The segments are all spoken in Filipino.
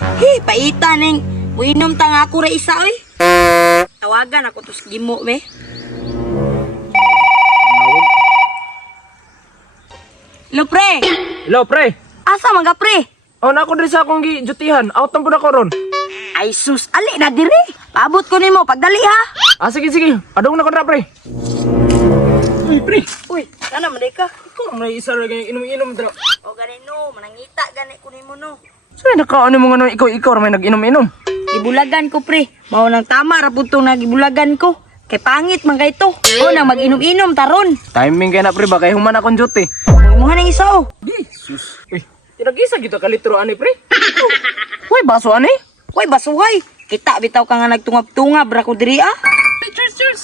Hey, paita ning. Uinom ta nga ako ra isa oy. Tawagan ako tos gimo be. Lo pre. Hello, pre. Asa man ka pre? Oh, na ako diri sa akong gijutihan. Out na po na ko ron. Ay sus, ali na diri. Paabot ko nimo pagdali ha. Sige, sige. Adong na ko na, pre. Uy, pre. Uy, kana man ka? Ikaw may isa rin ganyan inom-inom dra. O gani no, manangita gani ko nimo no. Saan nakaano mo nga ikaw may nag-inom-inom? Gibulagan ko pre. Mao nang tama ra pud tong nagibulagan ko. Kay pangit man kay to. O nang mag-inom-inom taron. Timing kaya na, pre. Ba kay human akong duty. Mo nang isa o. Jesus. Uy, tinag-isa kita ka litro, ani, pre. Uy, baso, ani? Uy, basuhay. Kita bitaw ka nga nagtungab-tungab ra ko diri ah. Cheers, cheers.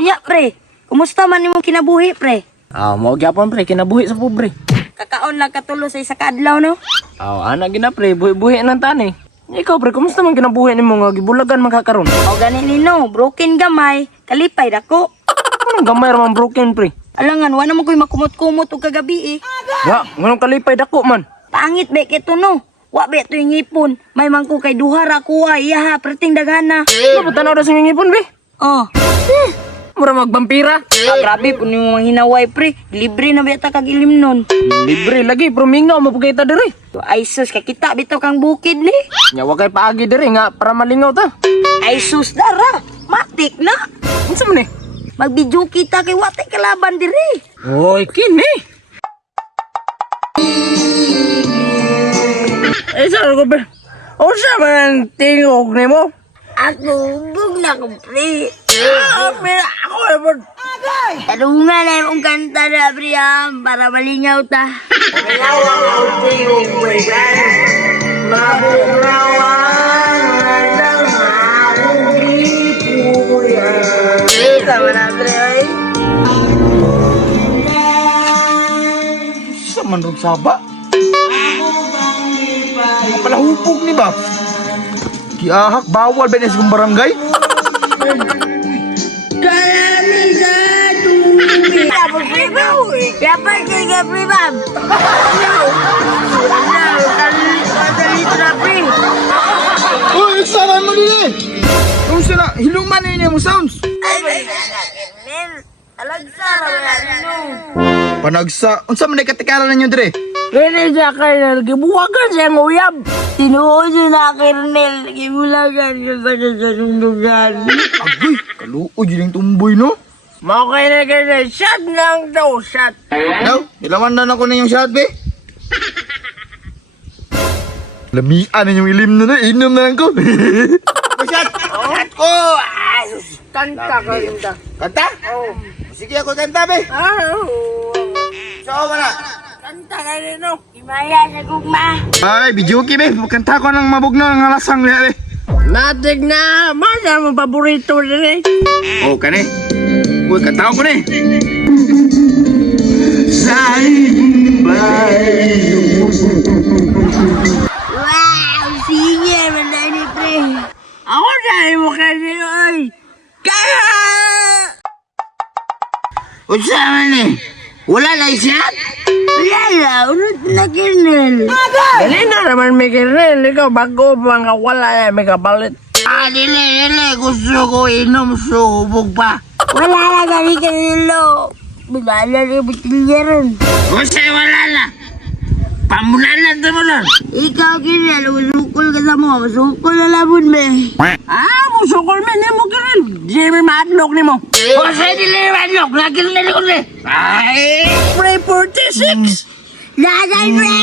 Iya pre. Kumusta man nimo kinabuhi pre? Mo gyapon, pre. Kinabuhi sa pobre. Kakaon lang katulo sa isa ka adlaw no. Anak gina, pre. Buhi-buhi ng tani. Ikaw, pre. Kumusta man kinabuhi nimo nga gibulagan magkakaroon? O gani nino, broken gamay, kalipay dako. Anong gamay ramang broken, pre? Alangan, wala mo ko'y makumot-kumot o kagabi eh. Ya, nganong kalipay dako man. Pangit be kito no. Wa be to yung ngipon. May mangko kay duha ra kuha. Iya ha, perting daghana. Ano ba tanaw na sa ngipon, be? Oh. Mura magbampira. Grabe po nimo mga hinaway pre. Libre na beta kag ilim nun. Libre lagi, pero mingnaw mapagkita diri. Ay sus, kay kita bitaw kang bukid ni. Nya wa kay paagi diri nga para malingaw ta. Ay sus, dara. Matik na. Unsa man ni? Magbidyo kita kay watay kalaban diri. Oy, kini. Sa ko ba? Unsa man tingog nimo? Ako, bug na ko pre. Mira ako ebon. Tarungan na yung kanta na Briam para malingaw ta. Sama na Briam. Sa manrog saba? Palahupog ni ba? Kiahak, bawal ba na sa barangay? Dapat kaya Briam. Uy, iksaran mo din eh! Kung sila, hiluman na yun mo sounds. Alagsara wala nino. Panagsa, unsa man katikalan ninyo dire? Kini sa kay nagibuwagan siya ng uyab. Tinuod yun na Kernel. Gimulagan yun sa kasundugan. Agoy, kaluod yun yung tumboy no? Mao kay na kay shot lang daw, shot. Daw, ilawan na ako na yung shot be. Lamian na yung ilim na inom na lang ko. Shot! Shot ko! Kanta ka kanta. Kanta? Oo. Sige ako kanta be. Saan mo na? Kanta ka rin, no? Imaya sa gugma. Ay, bijuki be. Kanta ko ng mabugno ng alasang niya be. Natig na, masa mo paborito rin eh. Oh, kani. Uy, kanta ko ni. Wow! Sige, manay ni pre. Ako dahil mo kasi, oy. Kaya! Unsa man ni? Wala na shot? Wala na, unod na Kernel. Dali na naman may kiril. Ikaw bago pa nga wala may kapalit. Dili. Gusto ko inom subog pa. Wala na gani Kernelo. Bilala rin bitilya rin. Kasi wala na. Pamunalan na mo nun. Ikaw Kernel, masukol ka sa mo. Masukol na labon be. Musukol man niya mo kiril. Jimmy Matlok ni mo. Kasi dili manok. Lagi na ko ni. Ay! Pre 46. Lasan pre!